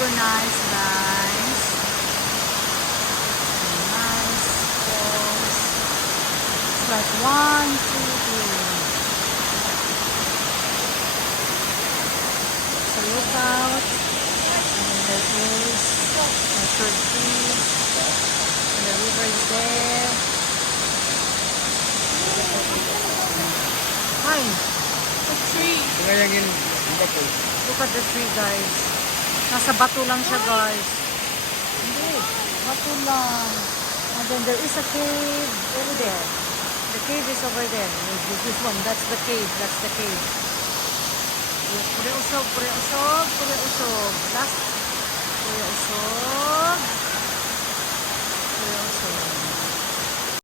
super nice, guys. Nice falls. It's like 1, 2, 3. It's a lookout. And there is natural trees. And the river is there. Hi, the tree. Look at the tree, guys. Nasa bato lang siya, guys. Hindi, bato lang. And then there is a cave over there. The cave is over there. This one, that's the cave. That's the cave. Pure usog, pure usog, pure usog. Last, pure usog.